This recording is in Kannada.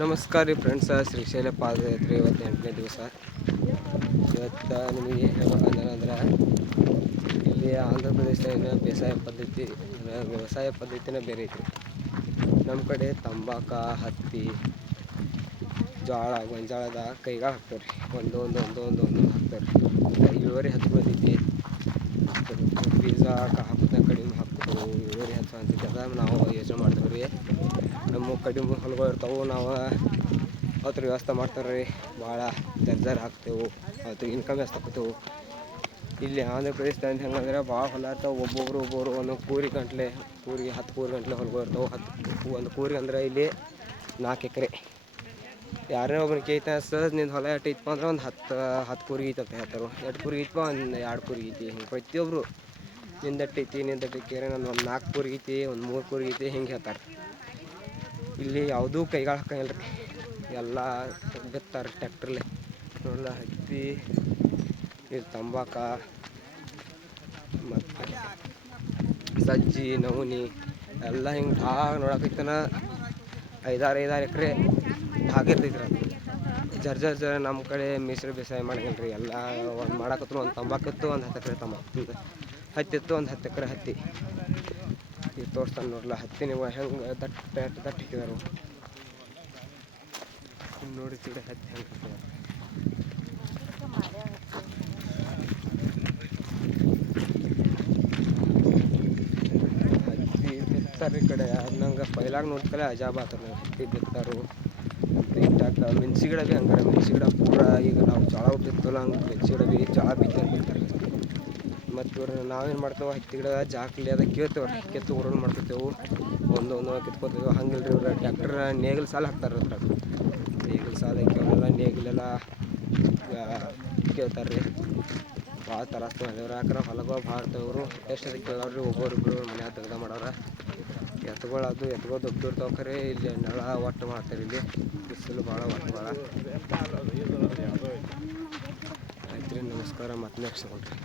ನಮಸ್ಕಾರ ರೀ ಫ್ರೆಂಡ್ಸ ಶ್ರೀಶೈಲ ಪಾದಯಾತ್ರೆ ಇವತ್ತು ಎಂಟನೇ ದಿವಸ. ಇವತ್ತು ನಿಮಗೆ ಅಂದ್ರೆ ಇಲ್ಲಿ ಆಂಧ್ರ ಪ್ರದೇಶದಾಗ ಬೇಸಾಯ ಪದ್ಧತಿ ವ್ಯವಸಾಯ ಪದ್ಧತಿನೇ ಬೇರೆ ಐತಿ ನಮ್ಮ ಕಡೆ ತಂಬಾಕ, ಹತ್ತಿ ಜೋಳ ಗೊಂಜಾಳದ ಕೈಗಳು ಹಾಕ್ತಾರೆ ರೀ ಒಂದು ಒಂದು ಒಂದು ಒಂದು ಒಂದು ರೀ ಇಳುವರಿ ಹತ್ತು ಬಂದೈತಿ ಬೀಜ ಹಾಕೋದನ್ನ ಕಡಿಮೆ ಹಾಕೋದು ಇಳುವರಿ ಹತ್ತು ಅದ ನಾವು ಯೋಚನೆ ಮಾಡ್ತೇವೆ ನಮ್ಮ ಕಡಿಮೆ ಹೊಲಗಳು ಇರ್ತಾವೆ, ನಾವು ಆತರ ವ್ಯವಸ್ಥೆ ಮಾಡ್ತಾರೆ ರೀ. ಭಾಳ ಜರ್ಜರ್ ಹಾಕ್ತೇವೆ ಅವತ್ತು ಇನ್ಕಮ್ ಜಾಸ್ತಿ ಹಾಕ್ತೇವೆ ಇಲ್ಲಿ ಆಂಧ್ರ ಪ್ರದೇಶದಾಗ ಹೆಂಗಂದ್ರೆ ಭಾಳ ಹೊಲ ಇರ್ತಾವೆ, ಒಬ್ಬೊಬ್ರು ಒಬ್ಬರು ಒಂದು ಕೂರಿ ಗಂಟ್ಲೆ ಕೂರಿಗೆ ಹತ್ತು ಕೂರಿ ಗಂಟ್ಲೆ ಹೊಲಗಳು ಇರ್ತಾವೆ. ಹತ್ತು ಒಂದು ಕೂರಿ ಅಂದ್ರೆ ಇಲ್ಲಿ ನಾಲ್ಕು ಎಕರೆ. ಯಾರೇ ಒಬ್ಬನ ಕೇಳ್ತಾ ಸರ್, ನಿಂದು ಹೊಲ ಎಷ್ಟು ಇತ್ತು ಅಂದ್ರೆ ಒಂದು ಹತ್ತು ಹತ್ತು ಕೂರಿ ಐತಂತ ಹೇಳ್ತಾರೆ. ಎರಡು ಕೂರಿ ಇತ್ತು ಒಂದು ಎರಡು ಕೂರಿ ಐತಿ. ಹಿಂಗೆ ಪ್ರತಿಯೊಬ್ಬರು ನಿಂದಟ್ಟೈತಿ ಐತಿ ನಿಂದಟ್ಟು ಕೇರೆ ನಾನು ಒಂದು ನಾಲ್ಕು ಕೂರಿ ಐತಿ, ಒಂದು ಮೂರು ಕೂರಿ ಐತಿ, ಹಿಂಗೆ ಹೇಳ್ತಾರೆ. ಇಲ್ಲಿ ಯಾವುದೂ ಕೈಗಳು ಹಾಕಂಗಿಲ್ಲ ರೀ. ಎಲ್ಲ ಬಿತ್ತಾರೆ ಟ್ಯಾಕ್ಟ್ರಲ್ಲಿ ನೋಡಲ್ಲ ಹತ್ತಿ, ಇದು ತಂಬಾಕ, ಮತ್ತು ಸಜ್ಜಿ, ನವಣಿ ಎಲ್ಲ ಹಿಂಗೆ ಢಾಗ್ ನೋಡಕೈತನ ಐದಾರು ಐದಾರು ಎಕರೆ ಭಾಗ ಇರ್ತೈತಿ ರೀ ಅದು ಜರ್ ಜರ್ ಜರ ನಮ್ಮ ಕಡೆ ಮಿಶ್ರ ಬೇಸಾಯ ಮಾಡಂಗಿಲ್ಲ ರೀ. ಎಲ್ಲ ಒಂದು ಮಾಡಕತ್ರು ಒಂದು ತಂಬಾಕಿತ್ತು ಒಂದು ಹತ್ತು ಎಕರೆ ತಂಬಾಕು. ಹತ್ತಿತ್ತು ಒಂದು ಹತ್ತು ಎಕರೆ ಹತ್ತಿ. ಈಗ ತೋರಿಸ್ತಾನೆ ನೋಡ್ಲ ಹತ್ತಿ ನೀವು ಹೆಂಗೆ ದಟ್ಟ ದಟ್ಟ ಹಿಕ್ಕಿದಾರು ನೋಡಿ ತಿಳಿ ಹತ್ತಿ ಹೆಂಗೆ ಹತ್ತಿ. ಬಿತ್ತಾರೆ ಈ ಕಡೆ ನಂಗೆ ಪೈಲಾಗ ನೋಡ್ತಾರೆ ಅಜಾಬ್ ಆತದ ಹತ್ತಿ ಬಿತ್ತಾರು. ಮೆಣಸಿ ಗಿಡ ಭೀ ಹಂಗಾರೆ ಮೆಣಸಿ ಗಿಡ ಪೂರ ಈಗ ನಾವು ಜೋಳ ಬಿತ್ತಲ್ಲ ಹಂಗೆ ಮೆಣಸಿ ಗಿಡ ಭೀ ಜೋಳ ಬಿತ್ತಿ ಬಿತ್ತಾರೆ. ಮತ್ತು ಇವ್ರು ನಾವೇನು ಮಾಡ್ತೇವೆ ಹತ್ತಿ ಗಿಡ, ಜಾಕ್ಲಿ ಅದ ಕೇಳ್ತೇವೆ ರೀ ಕೆತ್ತು ಊರನ್ ಮಾಡ್ತಿರ್ತೇವೆ ಒಂದು ಒಂದು ಕಿತ್ಕೊತೇವೆ ಹಂಗಿಲ್ಲ ರೀ ಇವ್ರು ಟ್ಯಾಕ್ಟರ್ ನೇಗಿಲು ಸಾಲ ಹಾಕ್ತಾರೆ ಅದ್ರಾಗ ನೇಗಿಲು ಸಾಲ ಹಾಕಿ ಅವರೆಲ್ಲ ನೇಗಿಲೆಲ್ಲ ಕೇಳ್ತಾರೆ ರೀ ಭಾಳ ತ್ರಾಸ ಮಾಡಿವ್ರು ಯಾಕಂದ್ರೆ ಹೊಲಗಳು ಭಾಳ ಇರ್ತವ್ರು ಎಷ್ಟು ಅದಕ್ಕೆ ಕೇಳವ್ರಿ ಒಬ್ಬೊಬ್ರು ಮನ್ಯಾಗ ತೆಗ್ದ ಮಾಡೋರ ಎತ್ತುಗಳು ಅದು ಎತ್ತುಗಳು ದೊಡ್ಡ ದೊಡ್ಡ ಖರೆ ಇಲ್ಲಿ ನೆಳ ಒಟ್ಟು ಮಾಡ್ತಾರೆ ಇಲ್ಲಿ. ಬಿಸಿಲು ಭಾಳ, ಒಟ್ಟು ಭಾಳ. ಆಯ್ತು ನಮಸ್ಕಾರ. ಮತ್ತೆ ನೆಕ್ಸ್ಟ್ ಕೊಡ್ರಿ